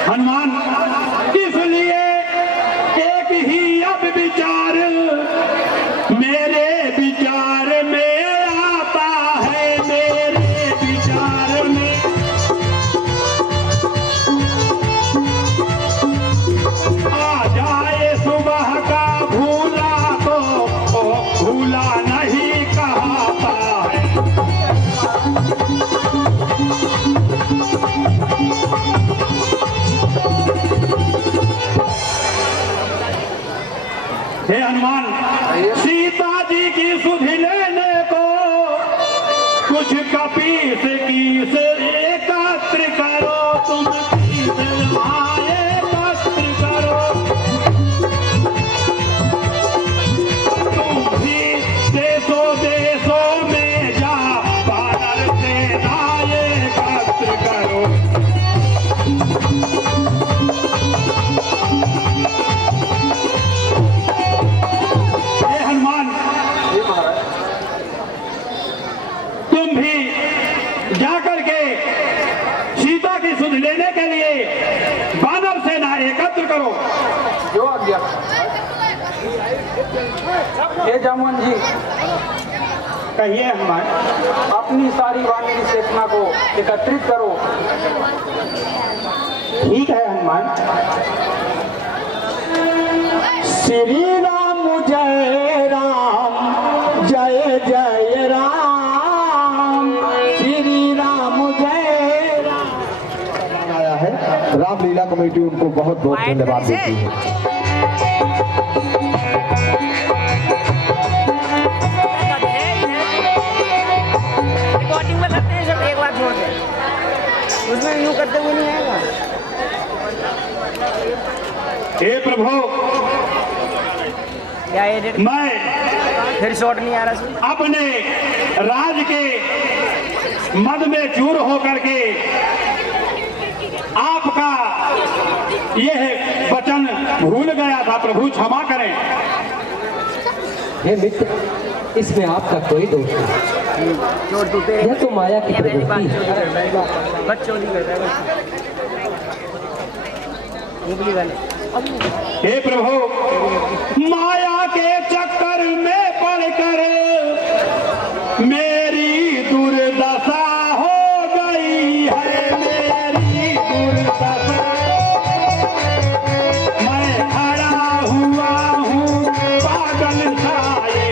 हनुमान, इसलिए एक ही अब विचार मेरे विचार में आता है, मेरे विचार में। आ जाए सुबह का भूला तो भूला नहीं कहता है। हे हनुमान, सीता जी की सुध लेने को कुछ कपीस की से एकत्र करो, तुम कीस एकत्र करो। तुम भी देशों देशों में जा वानर सेना एकत्र करो। तुम भी जाकर के सीता की सुध लेने के लिए वानर सेना एकत्र करो। जो आज्ञा। हे जामुन जी, कहिए हनुमान। अपनी सारी वानरी सेना को एकत्रित करो। ठीक है हनुमान। श्री राम जय राम, जय जय राम, श्री राम जय राम। आया है, रामलीला कमेटी उनको बहुत बहुत धन्यवाद देती है। रिकॉर्डिंग में करते हैं सब, एक बार छोड़ दे, उसमें यूं करते हुए नहीं आएगा। हे प्रभु, या एडिट मैं फिर शॉट नहीं आ रहा। अपने राज के मद में चूर होकर के आपका यह वचन भूल गया था, प्रभु क्षमा करें। हे मित्र, इसमें आपका कोई दोष नहीं, यह तो माया की प्रवृत्ति है। बच्चों नहीं कर रहा है। हे प्रभु, माया के चक्कर में पड़कर मेरी दुर्दशा हो गई है, मेरी दुर्दशा। मैं खड़ा हुआ हूँ पागल सा, ये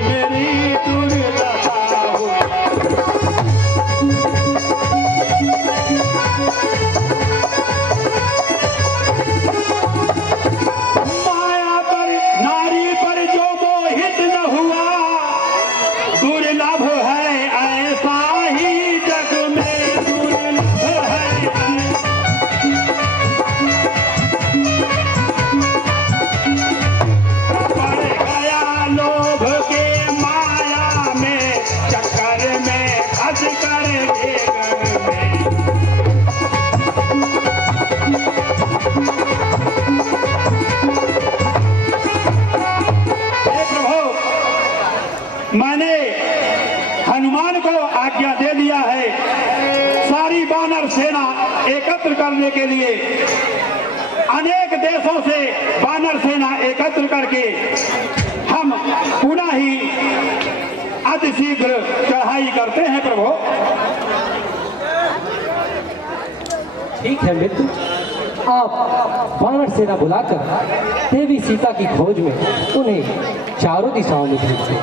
मेरी दुर्दशा हो। सेना एकत्र करने के लिए अनेक देशों से वानर सेना एकत्र करके हम पुनः ही अतिशीघ्र चढ़ाई करते हैं प्रभु। ठीक है मित्र, आप वानर सेना बुलाकर देवी सीता की खोज में उन्हें चारों दिशाओं में भेज दें।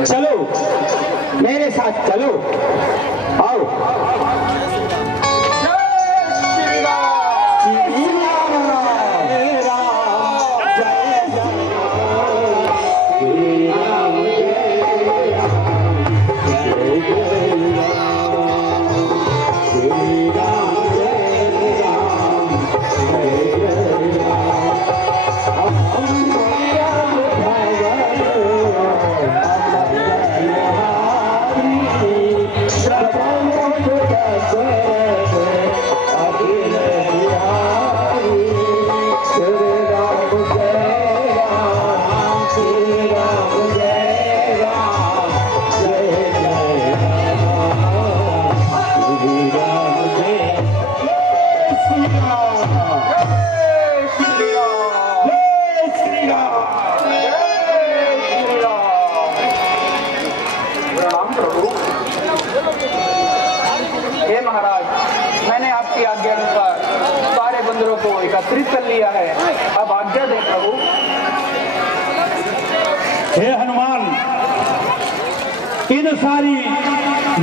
चलो मेरे साथ चलो, आओ। हे महाराज, मैंने आपकी आज्ञा अनुसार सारे बंदरों को एकत्रित कर लिया है, अब आज्ञा दें प्रभु। हे हनुमान, इन सारी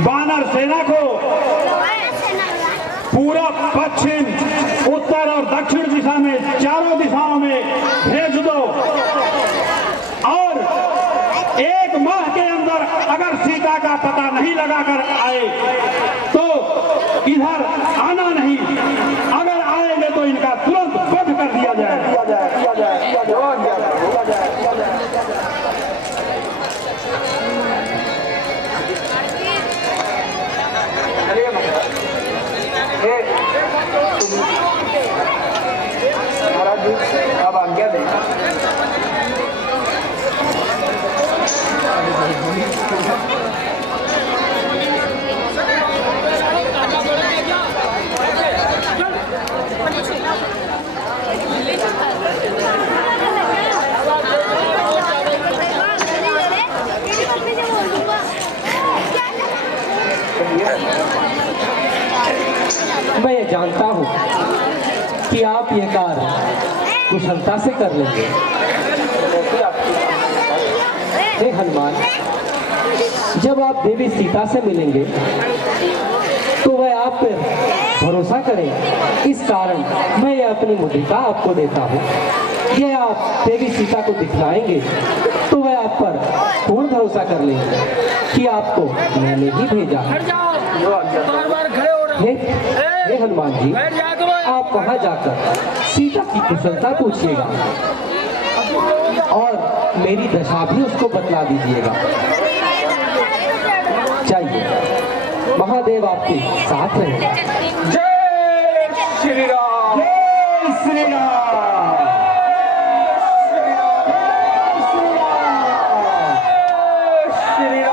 वानर सेना को पूरब, पश्चिम, उत्तर और दक्षिण दिशा में, चारों दिशाओं में भेज दो और 1 माह के अंदर अगर सीता का पता नहीं लगाकर आए तो इधर आना नहीं, अगर आएंगे तो इनका तुरंत वध कर दिया जाए। चलिए महाराज जी, अब आज्ञा दें। मैं ये जानता हूँ कि आप ये कार्य कुशलता से कर लेंगे। हे हनुमान, जब आप देवी सीता से मिलेंगे तो वह आप पर भरोसा करें, इस कारण मैं ये अपनी मुद्रिका आपको देता हूँ। ये आप देवी सीता को दिखलाएंगे तो वह आप पर पूर्ण भरोसा कर लेंगे कि आपको मैंने ही भेजा है। हे हनुमान जी, आप वहां जाकर सीता की कुशलता पूछिएगा और मेरी दशा भी उसको बतला दीजिएगा। चाहिए महादेव आपके साथ रहे। जय श्री राम, जय श्री राम। हरे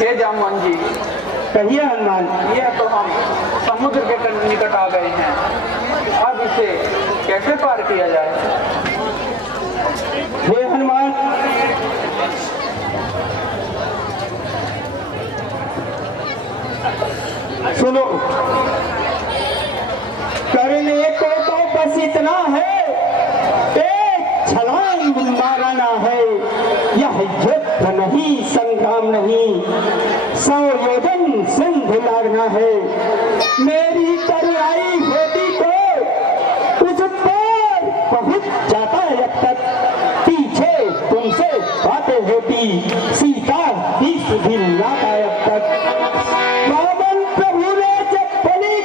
हे जामवन जी, कहिए हनुमान। ये तो हम समुद्र के निकट आ गए हैं, अब इसे कैसे पार किया जाए? हे हनुमान, सुनो, करने को तो बस इतना है, एक छलांग मारना है। यह युद्ध नहीं, संग्राम नहीं, 100 योजन सिंधु लागना है। मेरी तरुआई होती तो उस पार पहुंच जाता अब तक, पीछे तुमसे बातें होती, सीता 20 दिन लाता अब तक। रावण प्रभु ने जब बलि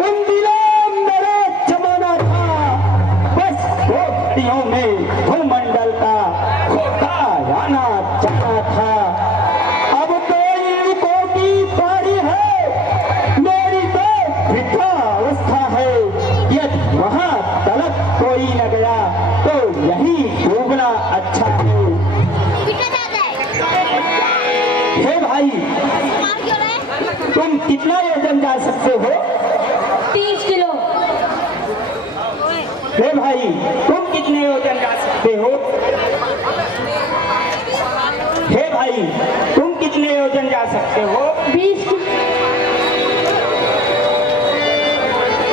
उन दिनों मेरा जमाना था, बस गोपियों में भूमंडल का होता आना जाना था। अब तो युवकों की बारी है, मेरी तो वृद्धावस्था है। यदि वहां तलक कोई न गया तो यही डूबना अच्छा है। हे भाई, तुम कितना योजन जा सकते हो? 30 किलो। हे भाई, तुम कितने योजन जा सकते हो? हे भाई, तुम कितने योजन जा सकते हो? 20 किलो।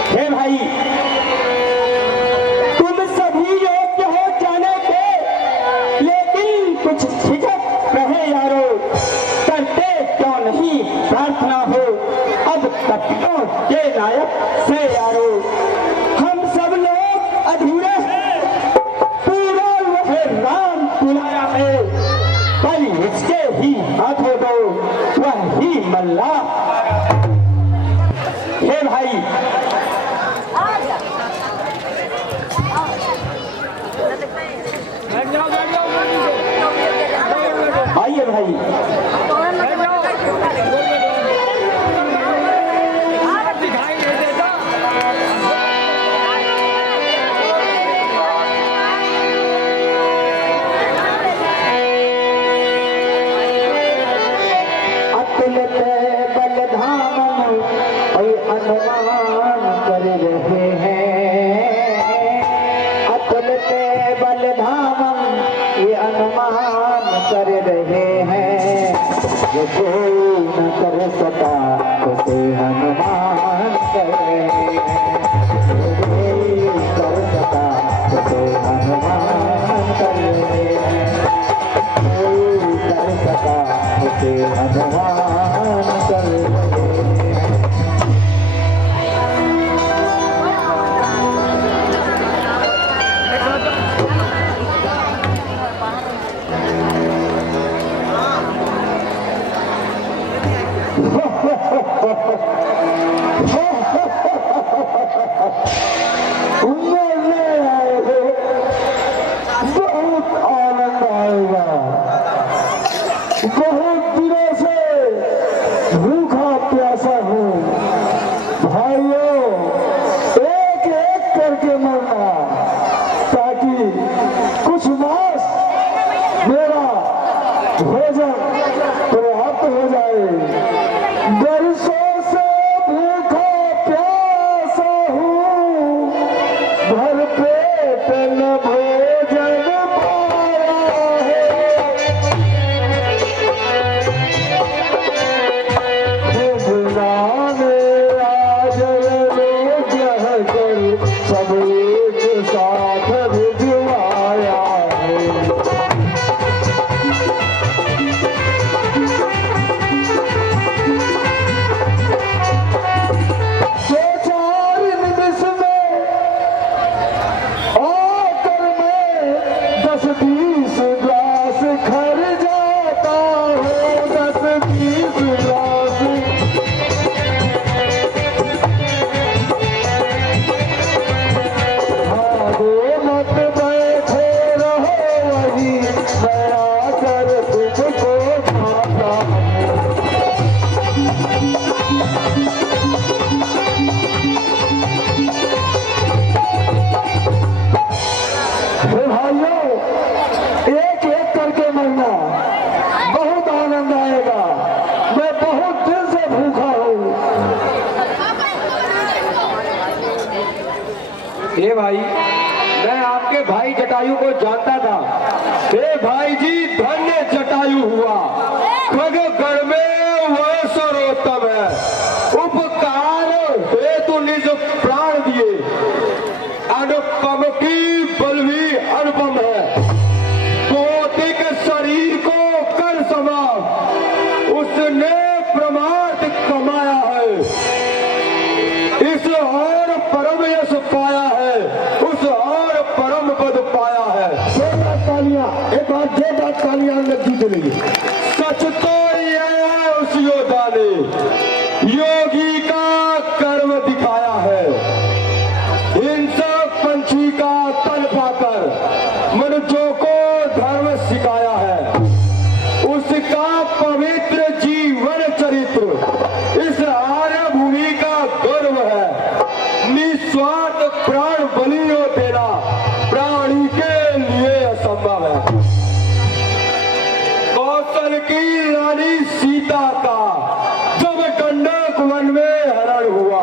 हे भाई, तुम सभी योग्य हो जाने के, लेकिन कुछ झिझक रहे यारो, करते क्यों नहीं प्रार्थना हो अब कपियों के नायक से यारो। हम सब लोग अधूरे हैं, पूरा वह राम बुलाया है, कल उसके ही हाथों दो वह ही मल्ला। हे भाई, आइए भाई, अतुलित बलधाम और अनुमान कर रहे हैं। अतुलित बलधाम ये अनुमान कर रहे हैं। जो कोई न कर सका उसे हनुमान कर रहे हैं। जो कोई कर सका उसे हनुमान कर रहे हैं। कोई कर सका उसे हनुमान कर रहे हैं। मरने आए हो, बहुत आनंद आएगा। बहुत दिनों से भूखा प्यासा हूँ। भाइयों, एक एक करके मरना, ताकि कुछ मास मेरा भोजन प्राप्त हो जाए। बरसों से भूखा प्यासा हूँ, भर पेट न भोजन पाया है। भगवान आज रोज कर सब एक साथ भिजवाया है। भाई, मैं आपके भाई जटायु को जानता था। हे भाई जी, धन्य जटायु हुआ, खगगढ़ में वह सर्वोत्तम है। उपकार हेतु निज प्राण दिए, अनुपम की बल भी अनुपम है। भौतिक शरीर को कर समा उसने प्रमाद कमाया है। इस और परम यश पाया है, उस और परम पद पाया है। तालियां, एक बार जोरदार तालियां लगती चलेगी। सच तो यह है उस योद्धा ने योगी का कर्म दिखाया है। हिंसक पंछी का तन पाकर मनुष्यों को धर्म सिखाया है। उसका पवित्र जीवन चरित्र इस आर्य भूमि का गर्व है। निस्वार्थ प्राण बलि देना प्राणी के लिए असंभव है। कौशल की रानी सीता का जब गंडक वन में हरण हुआ,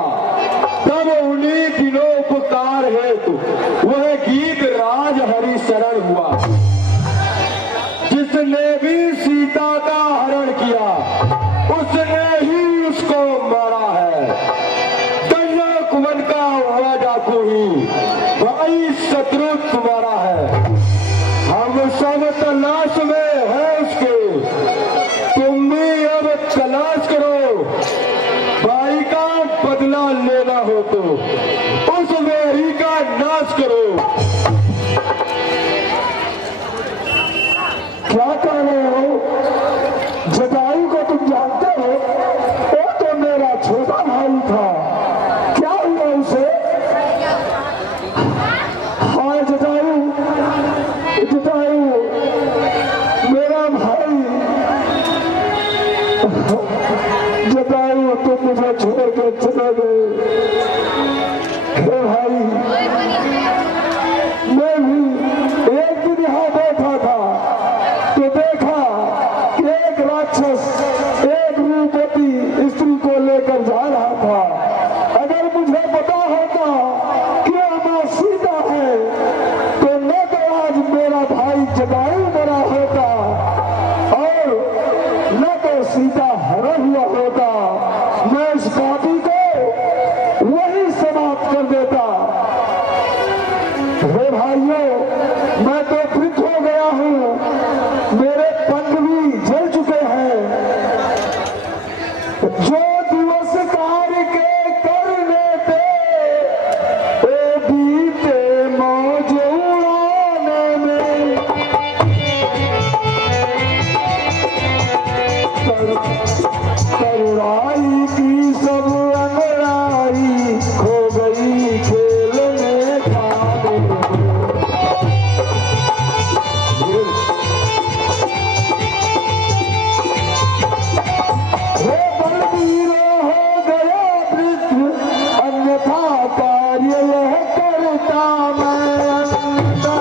तब उन्हीं दिनों उपकार हेतु वह गीत राज हरि शरण हुआ। जिसने भी सीता का हरण किया, उसने ही उसको मारा है। गंडक वन का हुआ डाकू ही भाई शत्रु तुम्हारा है। हम सब तलाश में है उसके, तुम भी अब तलाश करो। भाई का बदला लेना हो तो उस वेरी का नाश करो। क्या कह रहे हो? जटायु को तुम जानते हो? वो तो मेरा छोटा भाई था। क्या हुआ उसे? हाँ जटायु, जटायु मेरा भाई। जटायु तुम मुझे छोड़ के चले गए। हे भाई, मैं भी एक दिन यहाँ बैठा था तो देखा कि एक राक्षस एक रूपवती स्त्री को लेकर जा रहा था। अगर मुझे पता होता कि मां सीता है तो न तो आज मेरा भाई जटायु मरा होता और न तो सीता हरण हुआ होता। मैं इस पापी को वही समाप्त कर देता। हे भाइयों, मैं तो पृथ हो गया हूँ, मेरे पंख भी जल चुके हैं। जो दिवस कार्य के करने थे, ए बीते मौज उड़ाने में। करुणाई की सब अंगड़ाई खो गई खेलने खाने में। हे बलवीरो हो गया वृद्ध, अन्यथा कार्य यह करता मैं अंधा।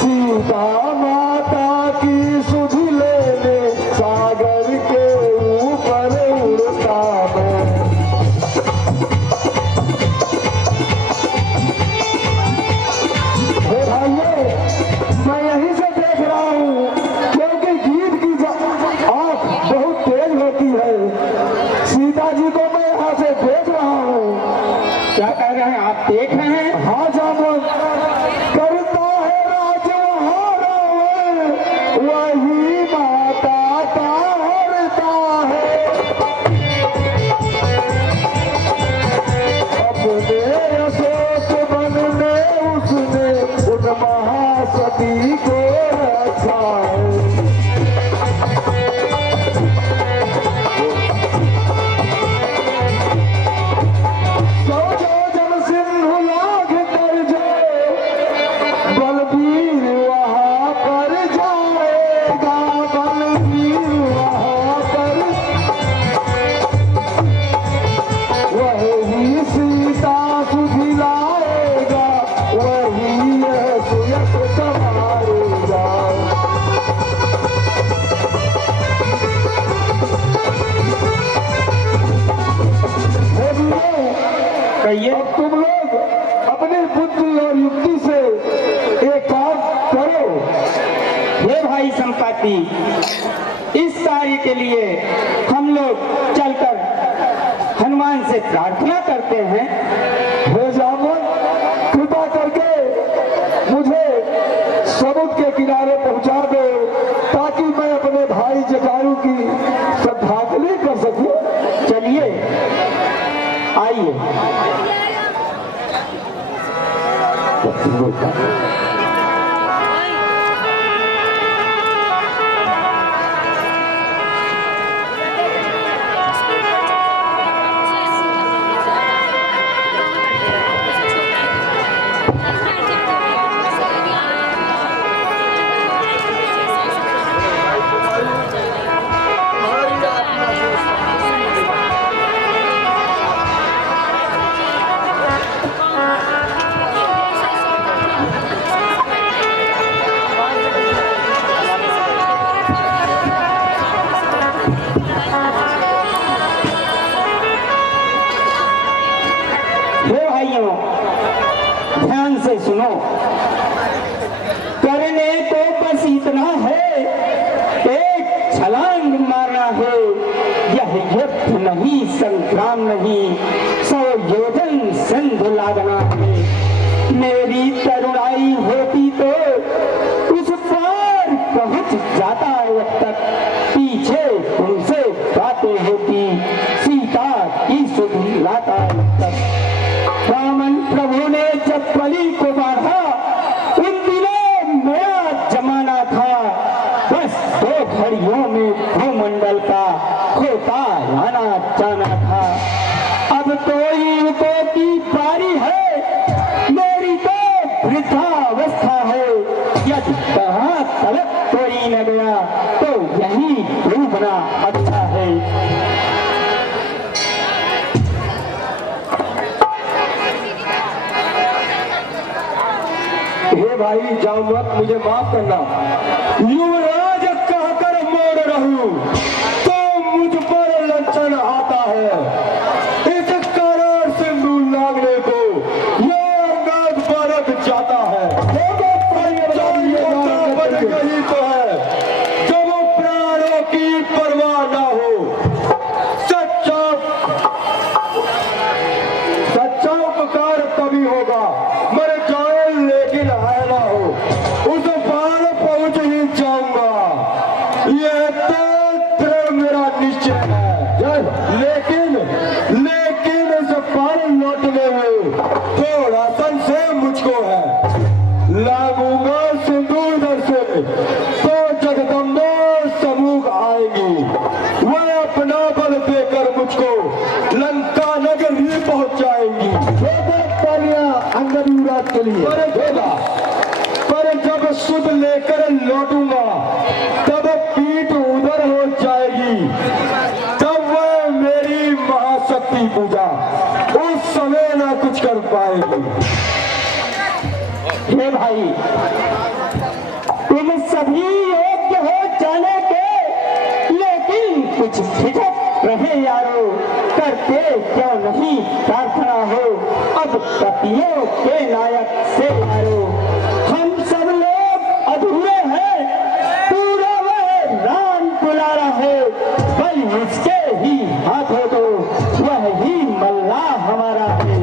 सीता माता की सुध लेने सागर के ऊपर उड़ता मैं। हे भाइयों, मैं यहीं से देख रहा हूँ क्योंकि गीत की आंख बहुत तेज होती है। सीता जी को मैं यहाँ से देख रहा हूँ। क्या कह रहे हैं आप? देख रहे हैं? हाँ जामुन, करता है राज वहाँ रावण, वही माता का हरता है। अपने अशोक वन में उसने उन महासती को रखा है। सो जो जन सिंधु लाग कर जा अपनी बुद्धि और युक्ति से एक काम करो। हे भाई संपाति, इस कार्य के लिए हम लोग चलकर हनुमान से प्रार्थना करते हैं। हे जामवन, कृपा करके मुझे समुद्र के किनारे पहुंचा दो ताकि मैं अपने भाई जटायु की श्रद्धांजलि कर सकूं। चलिए आइए। ध्यान से सुनो, करने को बस इतना है, एक छलांग मारना है। यह युद्ध नहीं, संग्राम नहीं, 100 योजन संध लागना है। मेरी तरुणाई होती तो उस पार पहुंच जाता अब तक। पीछे तुमसे बातें होती, सीता की सुध लाता अब तक। रामन प्रभु ने जब बलि को बांधा, उन दिनों मेरा जमाना था। बस 2 घड़ियों में भूमंडल का होता आना जाना था। अब तो युवकों की बारी है, मेरी तो वृद्धावस्था है। यदि कहाँ तलक कोई न गया तो यही डूबना अच्छा है। हे भाई जामवंत, मुझे माफ करना। युवराज कहकर मोड़ रहूं तो मुझ पर लक्षण आता है। इस कारण सिंदूर लागने को यह अंगाज बरक जाता है। यही तो है जब प्राणों की परवाह ना हो। सच्चा उपकार तभी होगा मर जाए लेकिन आए ना हो। उस पार पहुंच ही जाऊंगा, यह तो दृढ़ मेरा निश्चय है। लेकिन इस पार लौटने में थोड़ा संशय मुझको है। लागूंगा सिंदूर दर से तो जगदम्बा समूह आएंगी। वह अपना बल देकर मुझको लंका नगरी पहुंचाएंगी। अंगद युवराज के लिए पर जब सुध लेकर लौटूंगा तब पीठ उधर हो जाएगी। तब वह मेरी महाशक्ति पूजा उस समय ना कुछ कर पाएगी। हे भाई, तुम सभी योग्य हो जाने के, लेकिन कुछ झिझक रहे यारो। करते क्यों नहीं प्रार्थना हो अब पतियों के नायक से यारो। हम सब लोग अधूरे हैं, पूरा वह राम पुलारा है। बल उसके ही हाथों तो वह ही मल्लाह हमारा है।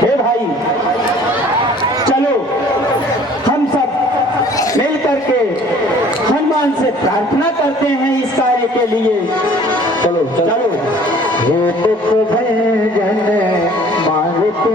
हे भाई, चलो हम सब मिल करके हनुमान से प्रार्थना करते हैं इस कार्य के लिए। चलो चलो। हे दुख भंजन मारुति